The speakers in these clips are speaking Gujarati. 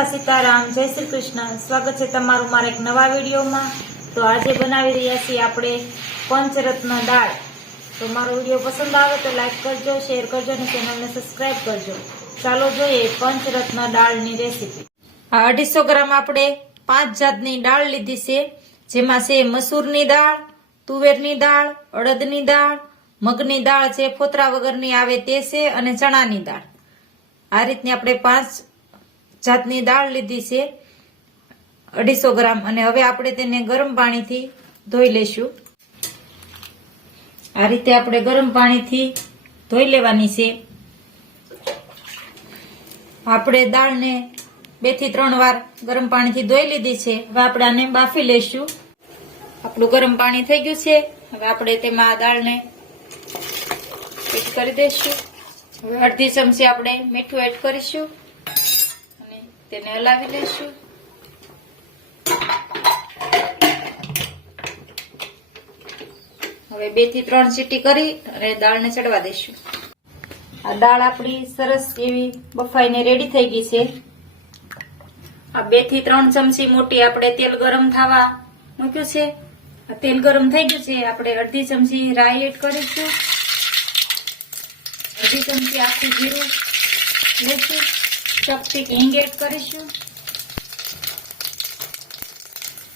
બાપા સીતારાम, જય શ્રી કૃષ્ણ। સ્વાગત છે તમારું મારા એક નવા વિડીયોમાં। તો આજે બનાવી રહ્યા છીએ આપણે પંચરત્ન દાળ। તો મારો વિડીયો પસંદ આવે તો લાઈક કરજો, શેર કરજો અને ચેનલને સબસ્ક્રાઇબ કરજો। ચાલો જોઈએ પંચરત્ન દાળની રેસીપી। આ 250 ગ્રામ આપણે 5 જાતની દાળ લીધી છે, જેમાં છે મસૂરની દાળ, તુવેરની દાળ, અડદની દાળ, મગની દાળ છે ફોતરા વગરની આવે તે છે અને ચણાની દાળ। આ રીતની આપણે 5 જાતની દાળ લીધી છે 250 ગ્રામ। અને હવે આપણે તેને ગરમ પાણીથી ધોઈ લઈશું। આ રીતે આપણે ગરમ પાણીથી ધોઈ લેવાની છે। આપણે દાળને 2 થી 3 વાર ગરમ પાણીથી ધોઈ લીધી છે। હવે આપણે આને બાફી લઈશું। આપણું ગરમ પાણી થઈ ગયું છે। હવે આપણે તેમાં આ દાળને એડ કરી દઈશું। હવે અડધી ચમચી આપણે મીઠું એડ કરીશું અને તેને હલાવી લઈશું। હવે 2 થી 3 સીટી કરી અને દાળને ચડવા દઈશું। આ દાળ આપણી સરસ એવી બફાઈને રેડી થઈ ગઈ છે। આ 2 થી 3 ચમચી મોટી આપણે તેલ ગરમ થવા મૂક્યું છે। આ તેલ ગરમ થઈ ગયું છે। આપણે અડધી ચમચી રાઈ એડ કરીશું, અડધી ચમચી આખું જીરું લઈશું, ચપટી હિંગ એડ કરીશું।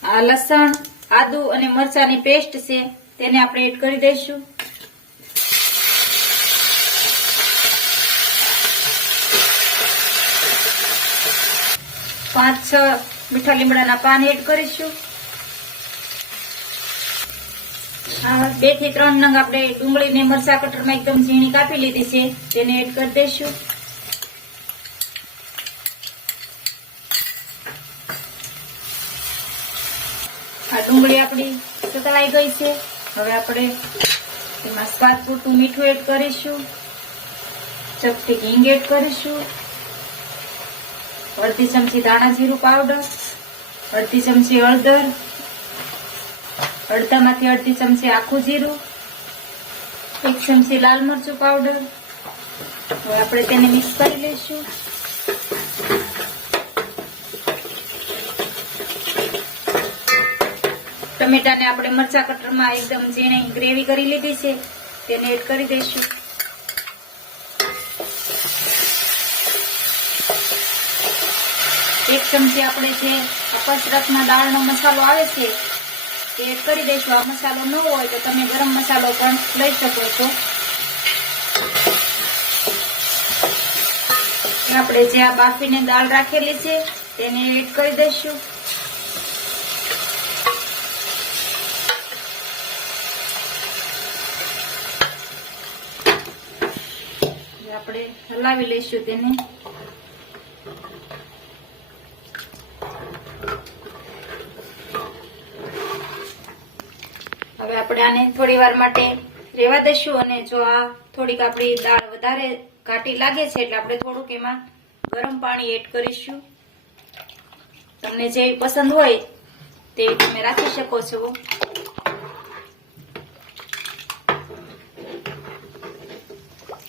આ લસણ, આદુ અને મરચાની પેસ્ટ છે તેને આપણે એડ કરી દઈશું। 5-6 મીઠા લીમડાના પાન એડ કરીશું। 2 થી 3 નંગ આપણે ડુંગળીને મરચા કટરમાં એકદમ ઝીણી કાપી લીધી છે તેને એડ કરી દઈશું। આ ડુંગળી આપણી સતળાઈ ગઈ છે। હવે આપણે તેમાં સ્વાદ પૂરતું મીઠું એડ કરીશું, ચપટી હિંગ એડ કરીશું, અડધી ચમચી ધાણા જીરું પાવડર, અડધી ચમચી હળદર, અડધામાંથી અડધી ચમચી આખું જીરું, 1 ચમચી લાલ મરચું પાવડર। હવે આપણે તેને મિક્સ કરી લઈશું। ટમેટાને આપણે મરચા કટરમાં એકદમ ઝીણી ગ્રેવી કરી લીધી છે તેને એડ કરી દઈશું। એક ચમચી આપણે જે પંચરત્ન દાળનો મસાલો આવે છે તે એડ કરી દઈશું। આ મસાલો ન હોય તો તમે ગરમ મસાલો પણ લઈ શકો છો। આપણે જે આ બાફીને દાળ રાખેલી છે તેને એડ કરી દઈશું। આપણે હલાવી લઈશું તેને। હવે આપણે આને થોડી વાર માટે રેવા દઈશું અને જો આ થોડીક આપણી દાળ વધારે ઘાટી લાગે છે એટલે આપણે થોડુંક એમાં ગરમ પાણી એડ કરીશું। તમને જે પસંદ હોય તે તમે રાખી શકો છો।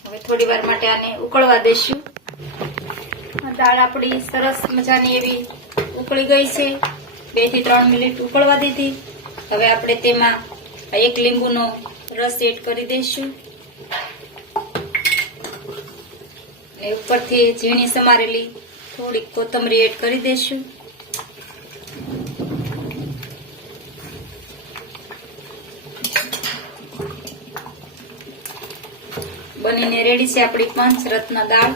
હવે થોડી વાર માટે આને ઉકળવા દઈશું। દાળ આપણી સરસ મજાની એવી ઉકળી ગઈ છે। 2 થી 3 મિનિટ ઉકળવા દીધી। હવે આપણે તેમાં 1 લીંબુનો રસ એડ કરી દઈશું અને ઉપરથી ઝીણી સમારેલી થોડીક કોથમરી એડ કરી દઈશું। બનીને રેડી છે આપણી પંચરત્ન દાળ।